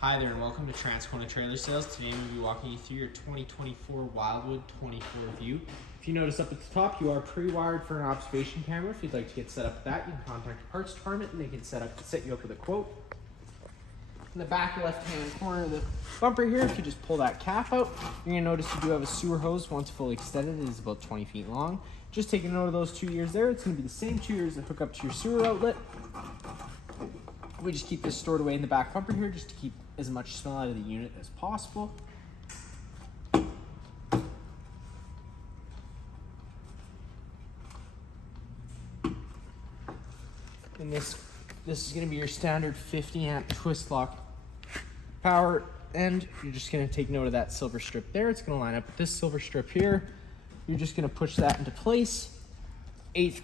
Hi there and welcome to Transcona Trailer Sales. Today we'll be walking you through your 2024 Wildwood 24 View. If you notice up at the top, you are pre-wired for an observation camera. If you'd like to get set up with that, you can contact the parts department and they can set you up with a quote. In the back left-hand corner of the bumper here, if you just pull that cap out, you're going to notice you do have a sewer hose. Once fully extended, it is about 20 feet long. Just take a note of those 2 ears there. It's going to be the same 2 ears that hook up to your sewer outlet. We just keep this stored away in the back bumper here just to keep as much smell out of the unit as possible. And this is going to be your standard 50 amp twist lock power end. You're just going to take note of that silver strip there. It's going to line up with this silver strip here. You're just going to push that into place. Eighth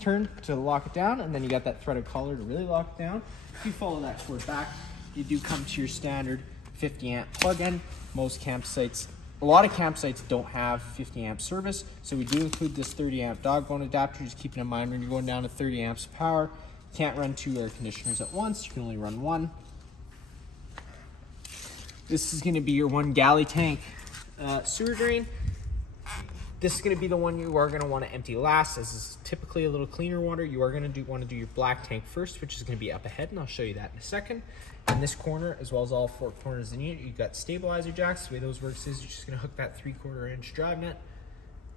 turn to lock it down, and then you got that threaded collar to really lock it down. If you follow that cord back, you do come to your standard 50 amp plug-in. Most campsites, a lot of campsites don't have 50 amp service, so we do include this 30 amp dog bone adapter. Just keeping in mind when you're going down to 30 amps of power, you can't run 2 air conditioners at once. You can only run 1. This is going to be your 1 galley tank sewer drain. This is going to be the one you are going to want to empty last, as is typically a little cleaner water. You are going to want to do your black tank first, which is going to be up ahead, and I'll show you that in a second. In this corner, as well as all 4 corners of the unit, you've got stabilizer jacks. The way those works is you're just going to hook that 3/4 inch drive net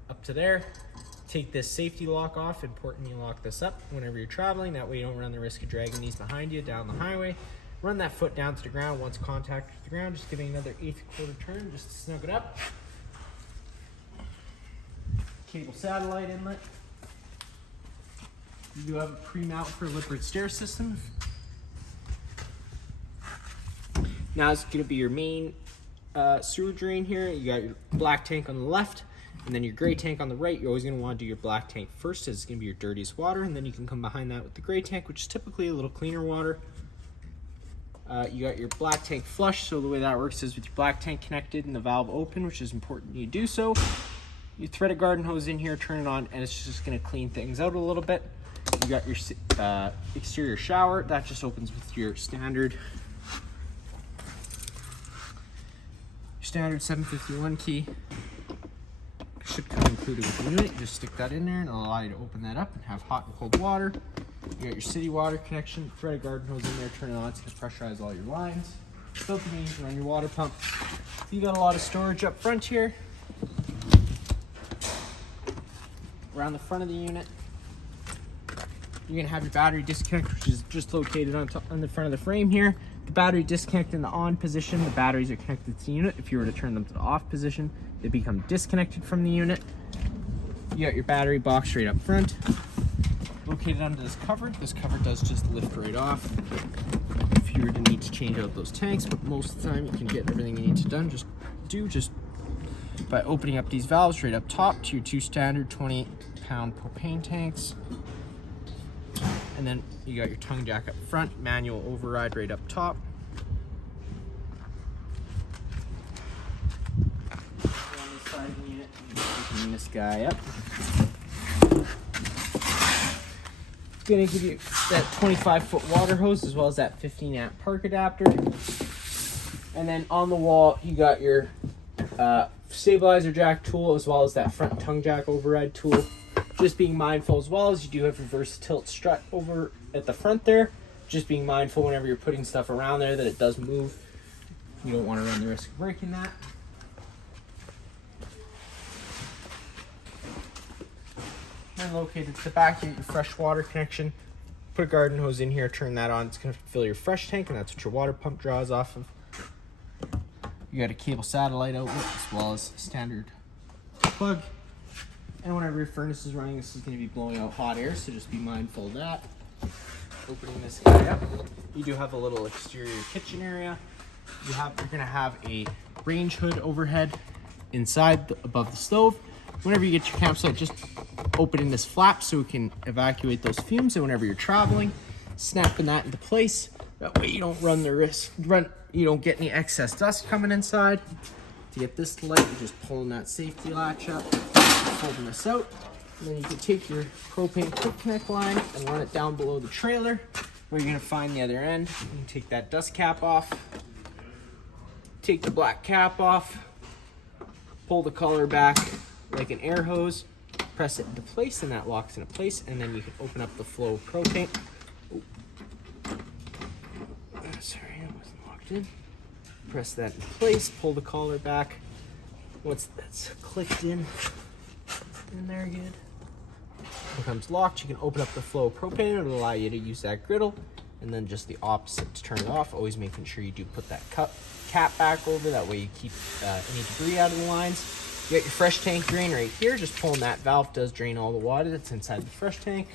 up to there. Take this safety lock off. Important you lock this up whenever you're traveling. That way you don't run the risk of dragging these behind you down the highway. Run that foot down to the ground. Once contact with the ground, just giving another 1/8 turn just to snug it up. Cable satellite inlet. You do have a pre-mount for a Wildwood stair system. Now it's going to be your main sewer drain here. You got your black tank on the left, and then your gray tank on the right. You're always going to want to do your black tank first, as it's going to be your dirtiest water, and then you can come behind that with the gray tank, which is typically a little cleaner water. You got your black tank flush, so the way that works is with your black tank connected and the valve open, which is important you do so. You thread a garden hose in here, turn it on, and it's just going to clean things out a little bit. You got your exterior shower. That just opens with your standard 751 key. Should come included with the unit. You just stick that in there and it'll allow you to open that up and have hot and cold water. You got your city water connection. Thread a garden hose in there, turn it on. It's going to pressurize all your lines. Filter means you can run your water pump. You got a lot of storage up front here. Around the front of the unit, you're going to have your battery disconnect, which is just located on the front of the frame here. The battery disconnect in the on position, the batteries are connected to the unit. If you were to turn them to the off position, they become disconnected from the unit. You got your battery box right up front, located under this cover. This cover does just lift right off if you were to need to change out those tanks, but most of the time you can get everything you need to done just by opening up these valves right up top to your 2 standard 20-pound propane tanks. And then you got your tongue jack up front, manual override right up top. On this side of the unit, opening this guy up. It's gonna give you that 25-foot water hose as well as that 15 amp park adapter. And then on the wall, you got your stabilizer jack tool as well as that front tongue jack override tool. Just being mindful, as well as you do have reverse tilt strut over at the front there. Just being mindful whenever you're putting stuff around there that it does move. You don't want to run the risk of breaking that. And located to the back, you get your fresh water connection. Put a garden hose in here, turn that on. It's going to fill your fresh tank, and that's what your water pump draws off of. You got a cable satellite outlet as well as standard plug. And whenever your furnace is running, this is going to be blowing out hot air, so just be mindful of that. Opening this guy up, you do have a little exterior kitchen area. You're going to have a range hood overhead inside above the stove. Whenever you get your campsite, just opening this flap so it can evacuate those fumes. And whenever you're traveling, snapping that into place. That way you don't run the risk. You don't get any excess dust coming inside. To get this light, you're just pulling that safety latch up, folding this out, and then you can take your propane quick connect line and run it down below the trailer. where you're gonna find the other end. You can take that dust cap off, take the black cap off, pull the collar back like an air hose, press it into place, and that locks into place, and then you can open up the flow of propane. Oh. Sorry, that wasn't locked in. Press that in place, pull the collar back. Once that's clicked in there good, becomes locked. You can open up the flow of propane. It'll allow you to use that griddle, and then just the opposite to turn it off. Always making sure you do put that cap back over. That way you keep any debris out of the lines. You got your fresh tank drain right here. Just pulling that valve does drain all the water that's inside the fresh tank.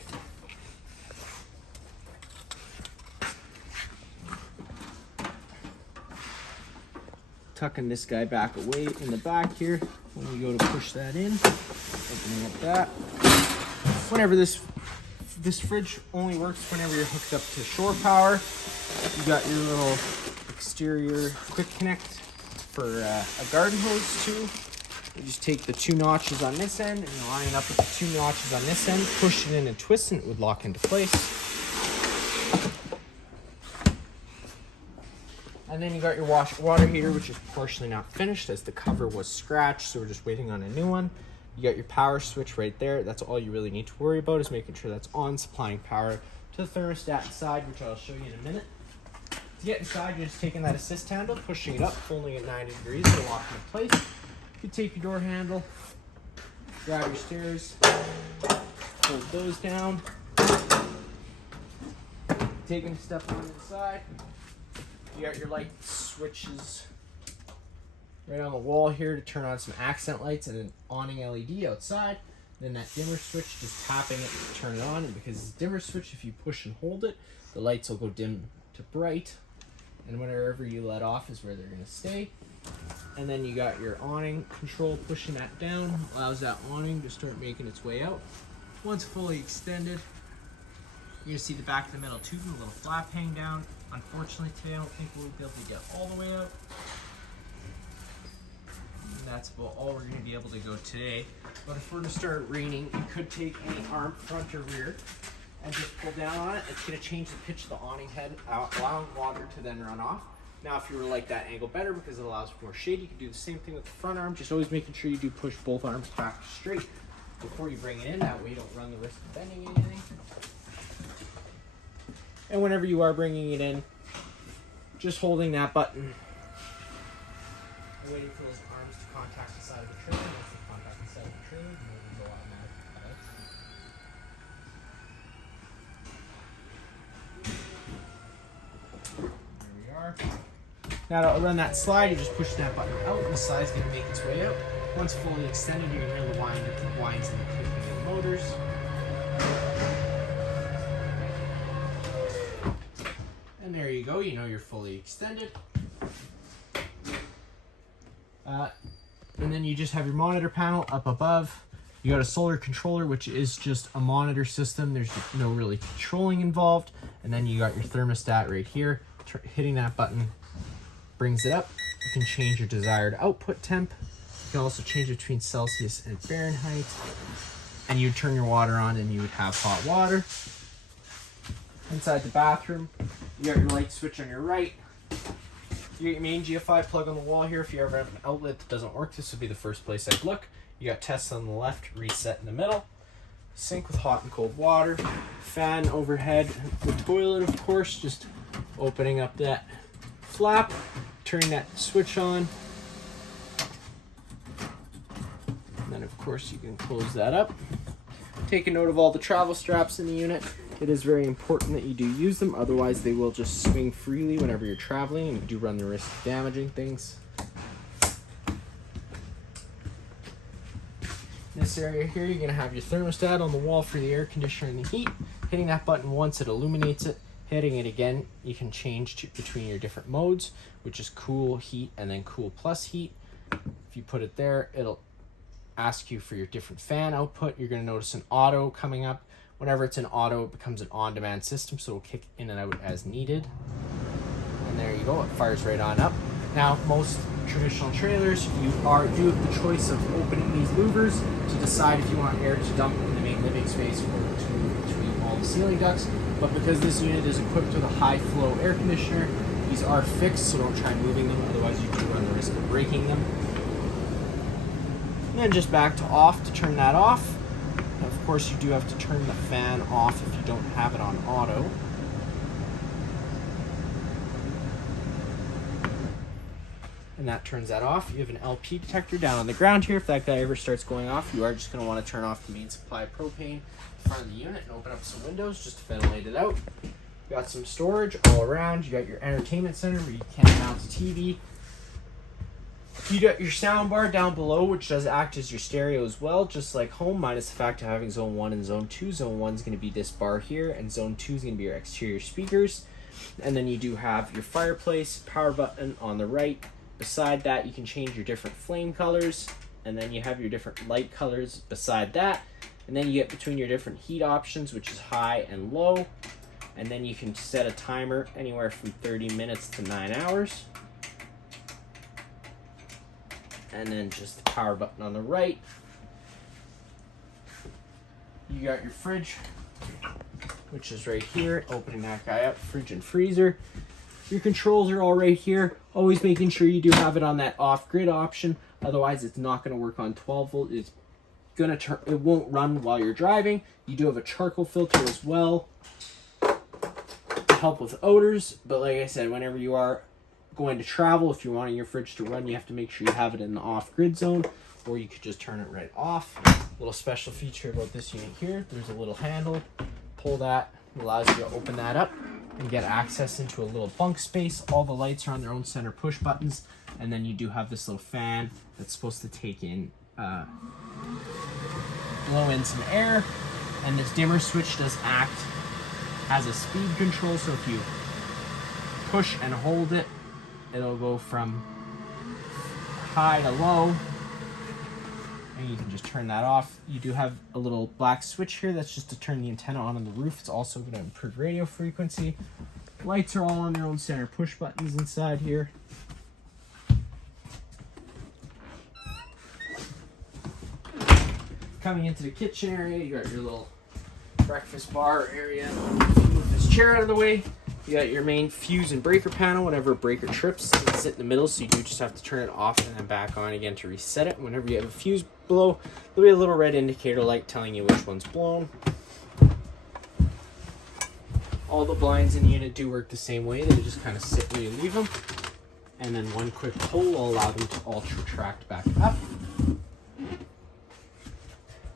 Tucking this guy back away in the back here when we go to push that in. Opening up that. Whenever this fridge only works whenever you're hooked up to shore power. You got your little exterior quick connect for a garden hose too. You just take the 2 notches on this end and you line it up with the 2 notches on this end, push it in and twist, and it would lock into place. And then you got your water heater, which is partially not finished as the cover was scratched, so we're just waiting on a new one. You got your power switch right there. That's all you really need to worry about, is making sure that's on, supplying power to the thermostat inside, which I'll show you in a minute. To get inside, you're just taking that assist handle, pushing it up, folding it 90 degrees to lock into place. You take your door handle, grab your stairs, fold those down, taking a step on the side. You got your light switches right on the wall here to turn on some accent lights and an awning LED outside. Then that dimmer switch, just tapping it to turn it on. And because it's a dimmer switch, if you push and hold it, the lights will go dim to bright. And whenever you let off is where they're going to stay. And then you got your awning control, pushing that down allows that awning to start making its way out. Once fully extended, you're going to see the back of the metal tube and a little flap hang down. Unfortunately today I don't think we'll be able to get all the way out. And that's about all we're going to be able to go today. But if we're to start raining, you could take any arm, front or rear, and just pull down on it. It's going to change the pitch of the awning head, allowing water to then run off. Now if you were to like that angle better because it allows for more shade, you can do the same thing with the front arm. Just always making sure you do push both arms back straight before you bring it in. That way you don't run the risk of bending anything. And whenever you are bringing it in, just holding that button and waiting for those arms to contact the side of the trailer. Once they contact the side of the trailer, the motor will go automatic. There we are. Now to run that slide, you just push that button out and the slide's going to make its way out. Once fully extended, you're going to hear the winds and the clicking of the motors. And there you go, you know you're fully extended. And then you just have your monitor panel up above. You got a solar controller, which is just a monitor system. There's no really controlling involved. And then you got your thermostat right here. Hitting that button brings it up. You can change your desired output temp. You can also change it between Celsius and Fahrenheit. And you turn your water on and you would have hot water. Inside the bathroom, you got your light switch on your right. You got your main GFI plug on the wall here. If you ever have an outlet that doesn't work, this would be the first place I'd look. You got tests on the left, reset in the middle. Sink with hot and cold water. Fan overhead. The toilet, of course, just opening up that flap, turning that switch on. And then, of course, you can close that up. Take a note of all the travel straps in the unit. It is very important that you do use them, otherwise they will just swing freely whenever you're traveling and you do run the risk of damaging things. In this area here, you're going to have your thermostat on the wall for the air conditioner and the heat. Hitting that button once, it illuminates it. Hitting it again, you can change between your different modes, which is cool, heat, and then cool plus heat. If you put it there, it'll ask you for your different fan output. You're going to notice an auto coming up. Whenever it's an auto, it becomes an on-demand system, so it'll kick in and out as needed. And there you go, it fires right on up. Now, most traditional trailers, you do have the choice of opening these louvers to decide if you want air to dump in the main living space or to between all the ceiling ducts, but because this unit is equipped with a high flow air conditioner, these are fixed, so don't try moving them, otherwise you do run the risk of breaking them. And then just back to off to turn that off. And of course you do have to turn the fan off if you don't have it on auto. And that turns that off. You have an LP detector down on the ground here. If that guy ever starts going off, you are just going to want to turn off the main supply propane in front of the unit and open up some windows just to ventilate it out. You got some storage all around. You got your entertainment center where you can mount a TV. You got your sound bar down below, which does act as your stereo as well, just like home, minus the fact of having zone 1 and zone 2. Zone 1 is going to be this bar here, and zone 2 is going to be your exterior speakers. And then you do have your fireplace, power button on the right. Beside that, you can change your different flame colors, and then you have your different light colors beside that. And then you get between your different heat options, which is high and low. And then you can set a timer anywhere from 30 minutes to 9 hours. And then just the power button on the right. You got your fridge, which is right here. Opening that guy up, fridge and freezer. Your controls are all right here. Always making sure you do have it on that off-grid option. Otherwise, it's not going to work on 12 volt. It's gonna turn. It won't run while you're driving. You do have a charcoal filter as well to help with odors. But like I said, whenever you are going to travel, if you're wanting your fridge to run, you have to make sure you have it in the off-grid zone, or you could just turn it right off. Little special feature about this unit here: there's a little handle. Pull that, allows you to open that up and get access into a little bunk space. All the lights are on their own center push buttons, and then you do have this little fan that's supposed to take in, blow in some air, and this dimmer switch does act as a speed control, so if you push and hold it, it'll go from high to low, and you can just turn that off. You do have a little black switch here that's just to turn the antenna on the roof. It's also going to improve radio frequency. Lights are all on their own center push buttons inside here. Coming into the kitchen area, you got your little breakfast bar area. Move this chair out of the way. You got your main fuse and breaker panel. Whenever a breaker trips, it doesn't sit in the middle, so you do just have to turn it off and then back on again to reset it. Whenever you have a fuse blow, there'll be a little red indicator light telling you which one's blown. All the blinds in the unit do work the same way. They just kind of sit where you leave them. And then one quick pull will allow them to all retract back up.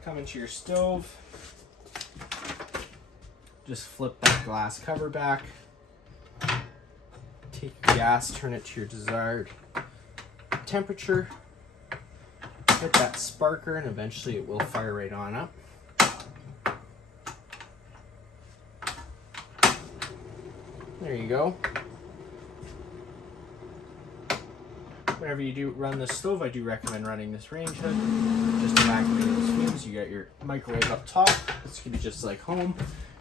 Come into your stove. Just flip that glass cover back. Take your gas, turn it to your desired temperature. Hit that sparker, and eventually it will fire right on up. There you go. Whenever you do run this stove, I do recommend running this range hood just to activate those fumes. You got your microwave up top. This can be just like home.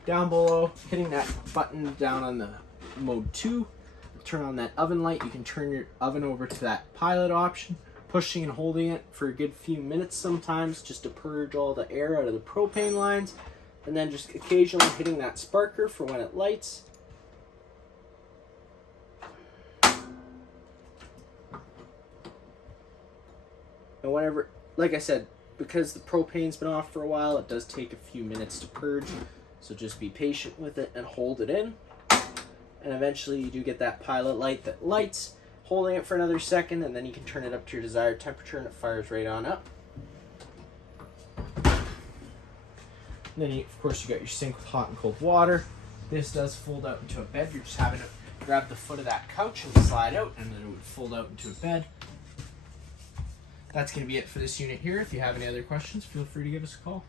Down below, hitting that button down on the mode 2, turn on that oven light. You can turn your oven over to that pilot option, pushing and holding it for a good few minutes sometimes just to purge all the air out of the propane lines, and then just occasionally hitting that sparker for when it lights. And whenever, like I said, because the propane's been off for a while, it does take a few minutes to purge. So just be patient with it and hold it in. And eventually you do get that pilot light that lights, holding it for another second, and then you can turn it up to your desired temperature and it fires right on up. And then you, of course, you got your sink with hot and cold water. This does fold out into a bed. You're just having to grab the foot of that couch and slide out, and then it would fold out into a bed. That's going to be it for this unit here. If you have any other questions, feel free to give us a call.